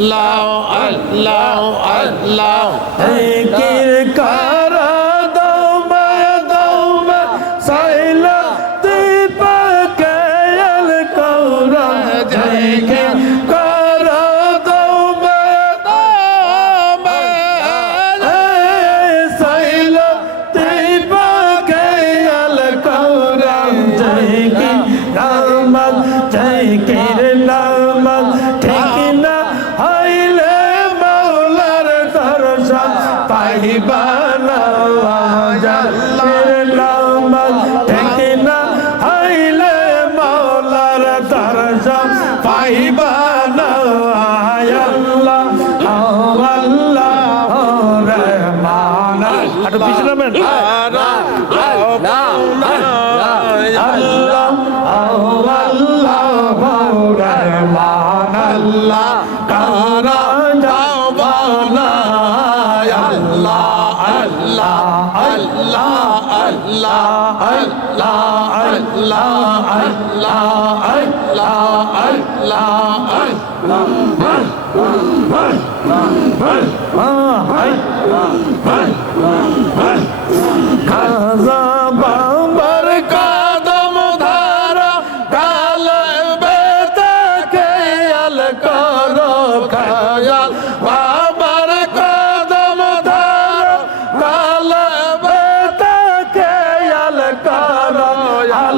আল্লাহ আল্লাহ আল্লাহ। জিকির কর Artificial man.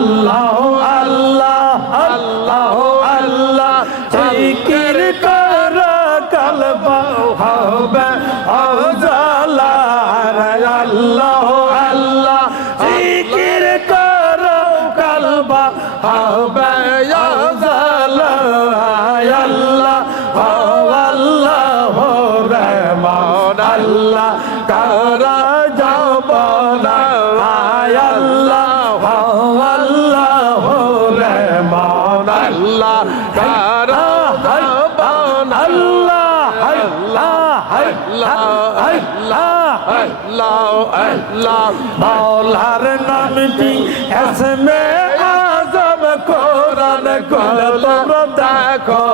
আল্লাহ। মৌলার নামটি এসমে আজম কোরআন কোল তোমরা দেখো।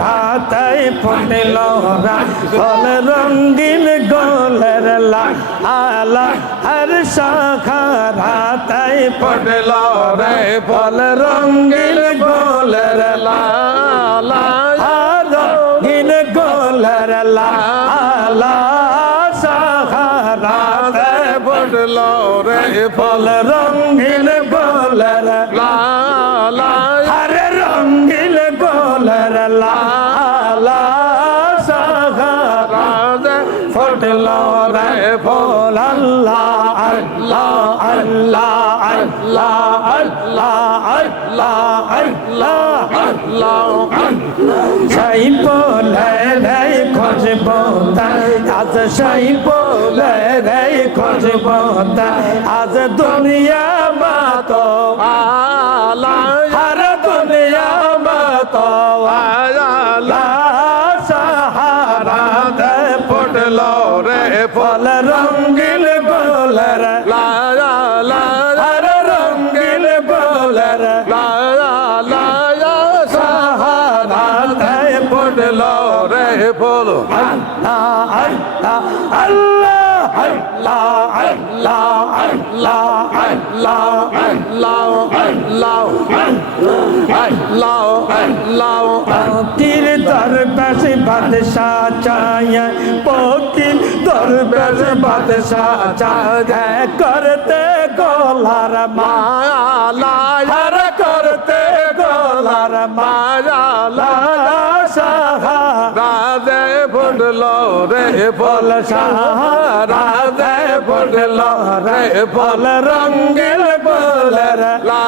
রাতাই ফটেল রঙিন গোলের লা আলা হর শাখারাতাই ফুটল রে ফল রঙ্গিন গোলের লালা রঙ্গিন গোলের লালা সাহারাতাই ফুটল রে ফল রঙ্গিন গোলের লালা হরে রঙ্গিল গোলর লালা সাগরাজ ফুটল রে ফল আল্লাহ। আল্লাহ আল্লাহ আল্লাহ আল্লাহ আল্লাহ আল্লাহ আল্লাহ সাই বলে রে খোঁজব আজ সাই বলে রে খোঁজব আজ দুনিয়া মাতো আলা দর পাশে বাদশাহ চায় পকির দরবেশ বাদশাহ চাহে করতে গোলার মায়া লায়ার করতে গোলার মায়া রে ফল সাহারা দে পড়ল রে ফল রঙ্গের ফল লা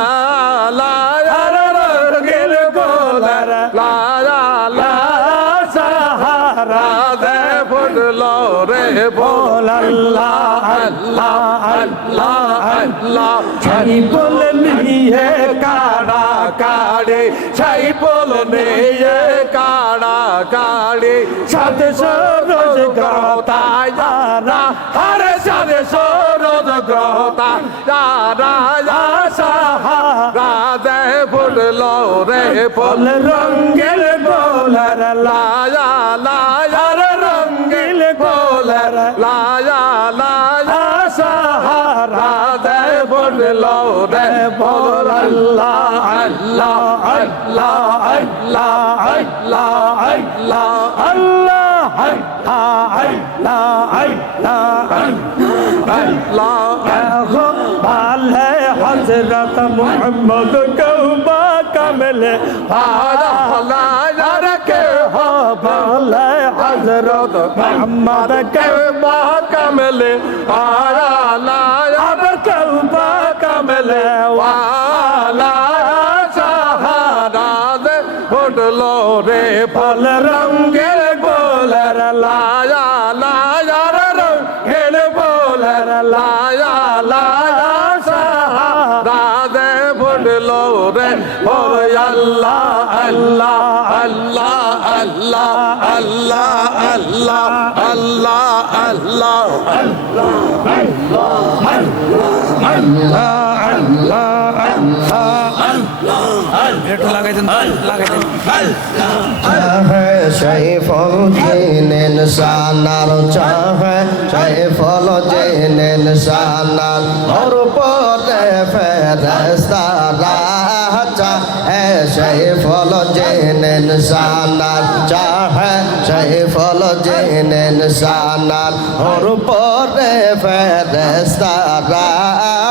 আল্লাহ ছাই বলন হে কাড়া কাড়ে ছাই বলন হে কাড়া কাড়ে সাথে সরোজ গ্রহতা যারা হরে সাথে সরোজ গ্রহতা যারা সাহা রাধে ফুল রে ফুল। রঙ্গের বোলার লায়া पाल है हजरत मोहम्मद कौबा कमल के हो पाल है हजरत मोहम्मद कौबा कमल आरा लाया कौबा कमल वाह চাহে শৈফল জেনেন সানাল চাহে শৈফল জেনেন সানাল ওর পথে ফেরেস্তারা চাহে শৈফল জেনেন সানাল চাহে শৈফল জেনেন সানাল ওর পথে ফেরেস্তারা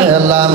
এলাম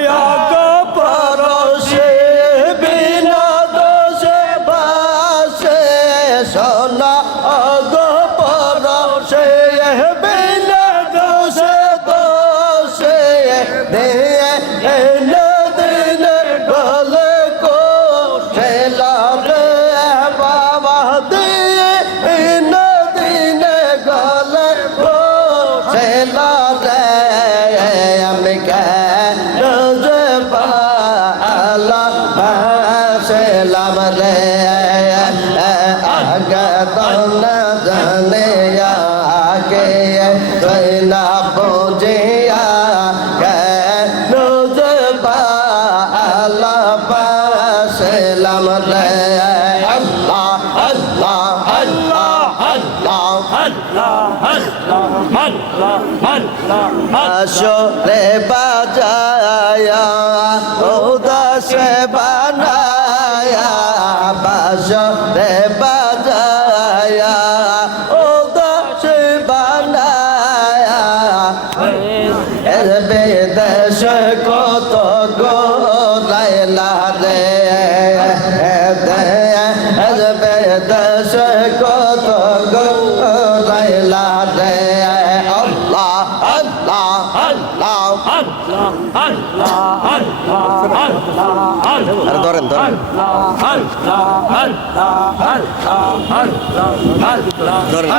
যে আরে ধরেন ধরেন। ধরেন।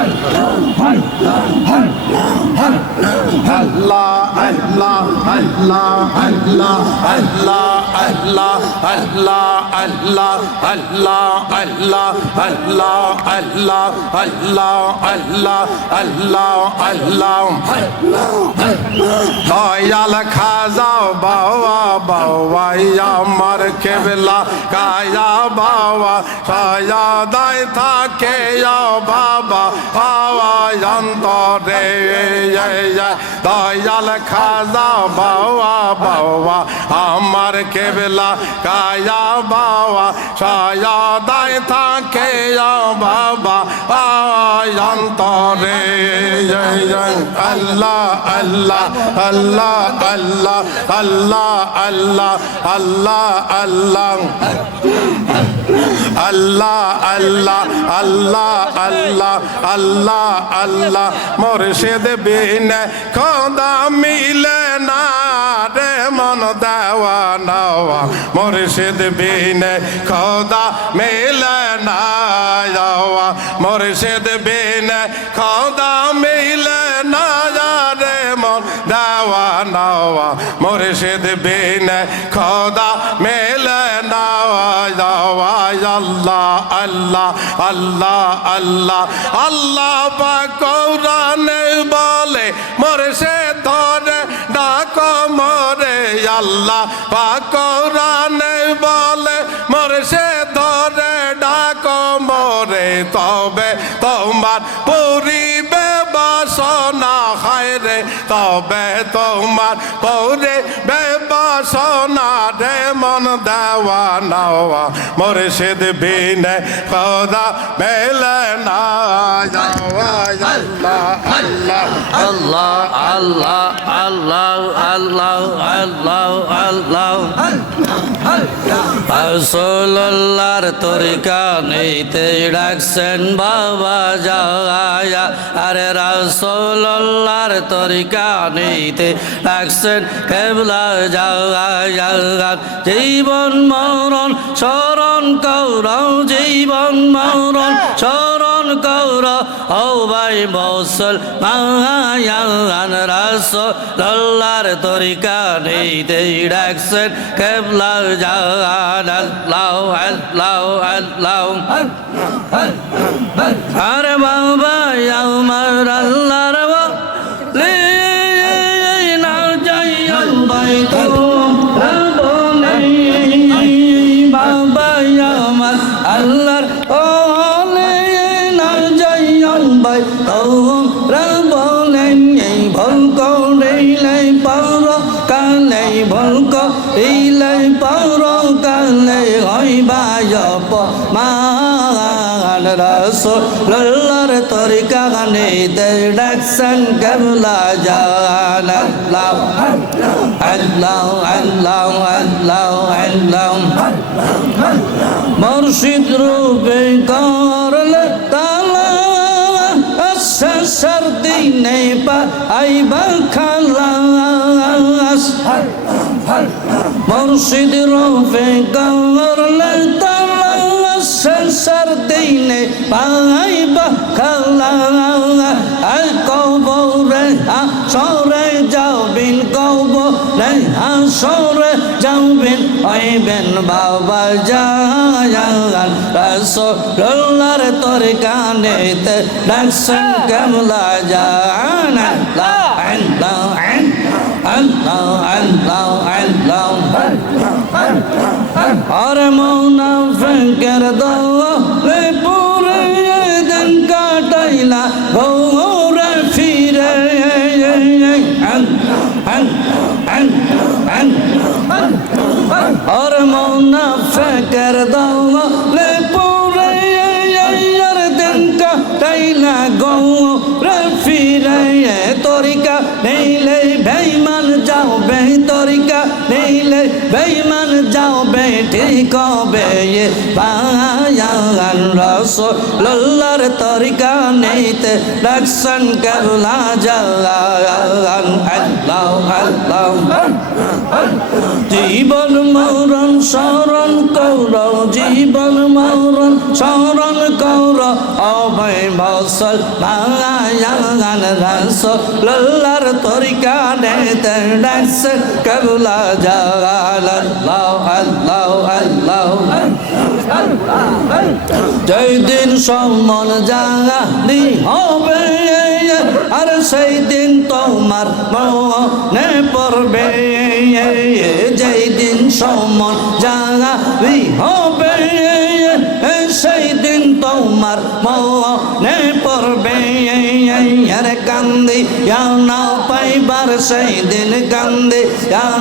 আল্লাহ আল্লাহ আল্লাহ আল্লাহ আল্লাহ আল্লাহ আল্লাহ আল্লাহ আল্লাহ আল্লাহ আল্লাহ দয়াল খাজাও বাবা বাবা আমার কেবলা কায়া বাবা সায়া দায় থাকে বাবা বাবা অন্তরে দয়াল খাজা বাবা বাবা আমার কেবলা কায়া বাবা সায়া দায় থাকে বাবা অন্তরে আল্লাহ আল্লাহ আল্লাহ আল্লাহ আল্লাহ আল্লাহ আল্লাহ আল্লাহ আল্লাহ আল্লাহ আল্লাহ আল্লাহ আল্লাহ আল্লাহ মোরশেদ বিন খোদা মিলে না রে মন দেওয়া নওয়া মোরশেদ বিন খোদা মিলে না যাওয়া। মোরশেদ বিন খোদা মিলে না রে মন দেওয়া নওয়া। মোরশেদ বিন খোদা মিলে না যাওয়া। আল্লাহ আল্লাহ আল্লাহ আল্লাহ আল্লাহ পাকৌরানে বলে মোরে সে ধরে ডাক মরে আল্লাহ পাকরানে বলে, মরে সে ধরে ডাক, মরে তবে তোমার পরিবে বাসনা হায় রে, তবে তোমার পরে দেওয়া নাওয়া মুর্শিদ বিন খোদা মেলে না আল্লাহ আল্লাহ আল্লাহ আল্লাহ আল্লাহ আল্লাহ আল্লাহ আল্লাহ রসোল্লার তরিকা নিতে ডাকছেন বাবা যাওয়া আরে রসোল্লার তরিকা নিতে ডাকছেন কেবলা যাওয়া জীবন মরণ, স্মরণ কৌর, জীবন মরণ। ভাই মৌসল মায়ান রসোল্লার তরিকা নিতে ডাকছেন কেবলা যাওয়ান আল্লাহ আল্লাহ আল্লাহ। আরে বাবা আমার না যাই আল্লাহ তো বলেন এই ভুল করিলে পর কালে ভুল করিলে পর কালে হইবা মান রসোল্লার তরিকা নিতে ডাকছেন, কেবলা জান। আল্লাহ আল্লাহ আল্লাহ আল্লাহ আল্লাহ। মুর্শিদ রূপে করলে শেষের দিনে পাইবা খালাস। মুর্শিদ রূপে করলে তালা শেষের দিনে পাইবা খালাস। কবরে আসরে যাবিন কবরে আসরে যাবিন হইবেন বাবা জায়ান রসোল্লার তোর কানেতে ডাকছেন কমলা আল্লাহ আর মৌনা ফেঙ্কের দলে ফেঙ্কের দলে পুরে দিন কাটাইলা গৌরে ফিরে তরিকা নেইলে বেইমান যাও বে তরিকা নেইলে বেইমান যাও বে ঠিক রসোল্লার তরিকা নেইতে রাখছেন কেবলা জান আল্লাহ আল্লাহ জীবন মরণ স্মরণ কৌর, জীবন মরণ স্মরণ কৌর, অভয় বসল মায়ান রস লল্লার তরিকা নেতে ডাকস কবলা জাল আল্লাহ আল্লাহ আল্লাহ যেই দিন সম্মন জানি হবে, আর সেই দিন তোমার মনে পড়বে। যেই দিন সম্মন জানি হবে, সেই দিন তোমার মনে পড়বে। আর কান্দি না। পাইবার সেই দিন কান্দি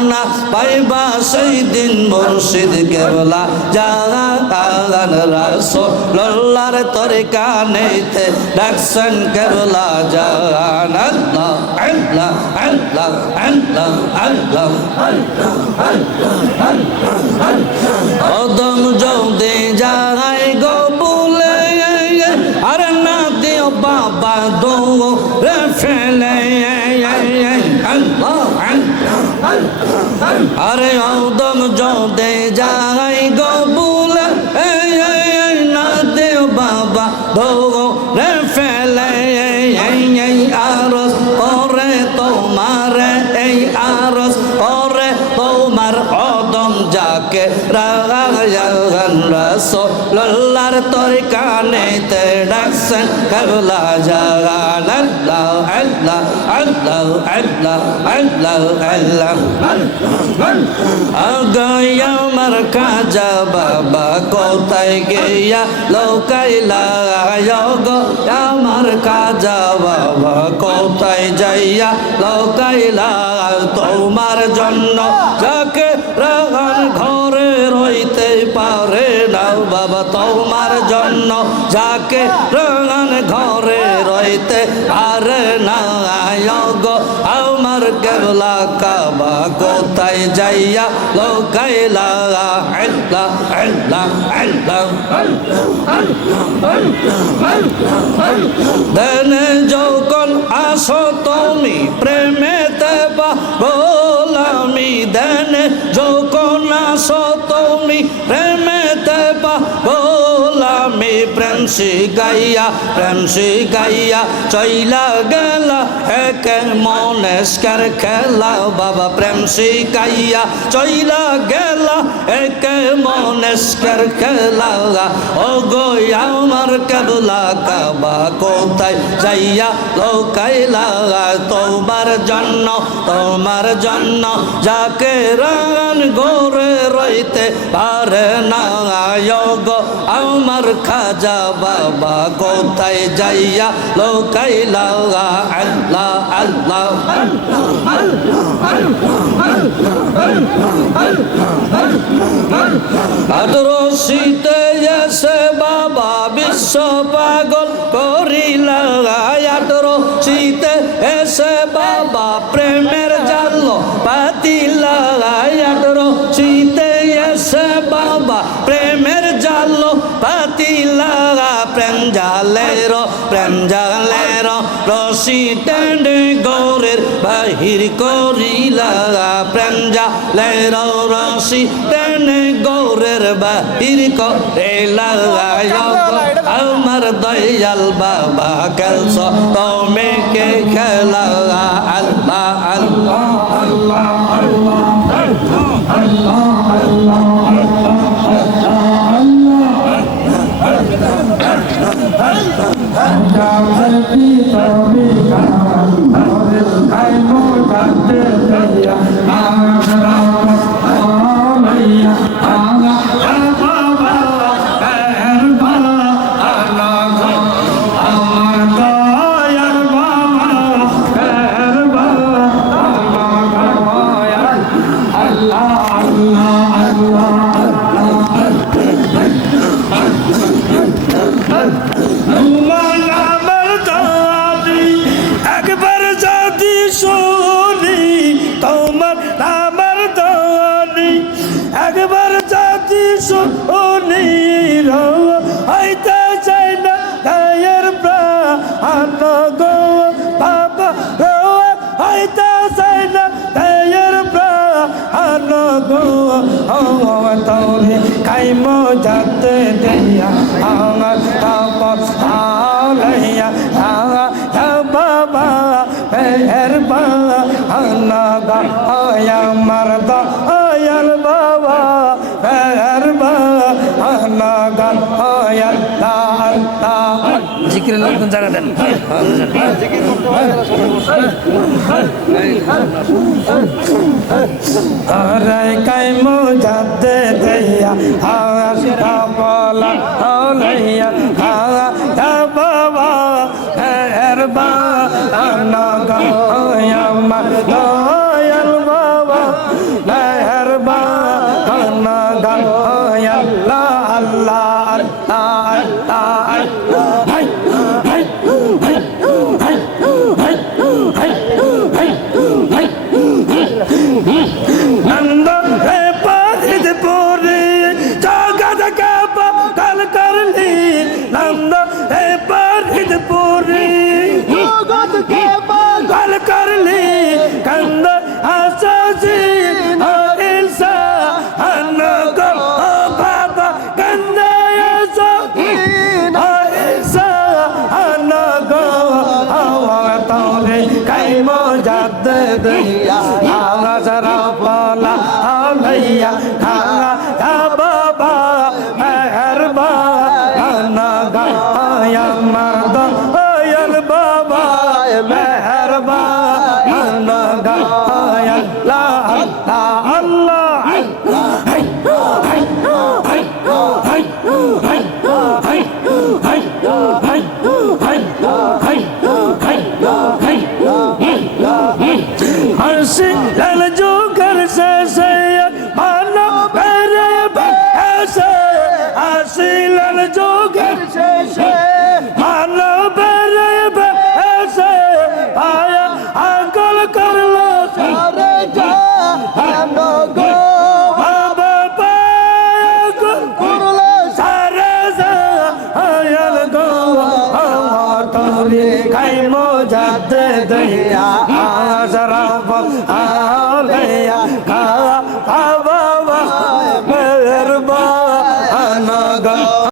না পাইবা সেই দিন মুর্শিদ কেবলা। জাগা কাগান রাসো লল্লার তরিকা নেইতে ডাকছেন কেবলা আল্লাহ অদম যদি যায় গো বলে আর না দিও বাবা দো আরে অদম যদি যায় গো বলে না দিও বাবা দো রে ফেলে আরস পরে তোমার, এই আরস পরে তোমার অদম যাকে রাগান রসোল্লার তোর ডাকছেন কবলা জাগান আল্লাহ আল্লাহ আল্লাহ আল্লাহ আল্লাহ আল্লাহ। আগায় আমার কাজা বাবা কোথায় গিয়া লোকাইলা? গো আমার কাজা বাবা কোথায় যাইয়া লোকাইলা? তোমার জন্য বাবা তোমার জন্য, যাকে রাগান ঘরে রইতে পারে না গো। আমার কেবলা কাবা কোথায় যাইয়া লোকাইলা? আল্লাহ দেনে যখন আসো তুমি প্রেমেতে বা গোলামি দেনে যখন আসো তুমি প্রেমেতে প্রেম শিখাইয়া প্রেম শিখাইয়া চইলা গেলা একে মনেস্কার খেলা। বাবা প্রেম শিখাইয়া চইলা গেলা একে মনেস্কার খেলা। ও গো আমার কেবলা কাবা কোথায় যাইয়া লোকাইলা? তোমার জন্য তোমার জন্য যাকে রান গোরে রইতে পারে না। গো আমার খাজা বাবা কোথায় যাইয়া লোকাইলা? আল্লাহ আল্লাহ আদর শীতে এসে বাবা বিশ্ব পাগল করিলা। আদর শীতে এসে বাবা প্রেমের জাল পাতিলা। আদর জালের প্রেম জালের রশি টেন্ডে গৌরের বাহির করিলা। প্রেম জালের রশি টেন্ডে গৌরের বাহির করিলা। আমার দয়াল বাবা কেলস তুমি কে খেলা? আল্লাহ আল্লাহ। Thank you. বাবা হয় আমার দয়াল বাবা হ্যাঁ বাবা হয় জিকির নতুন জায়গা দেন। আরে কাই মোজাতে দেয়া হাওয়া বলা হলাইয়া হাওয়া বাবা এর বা না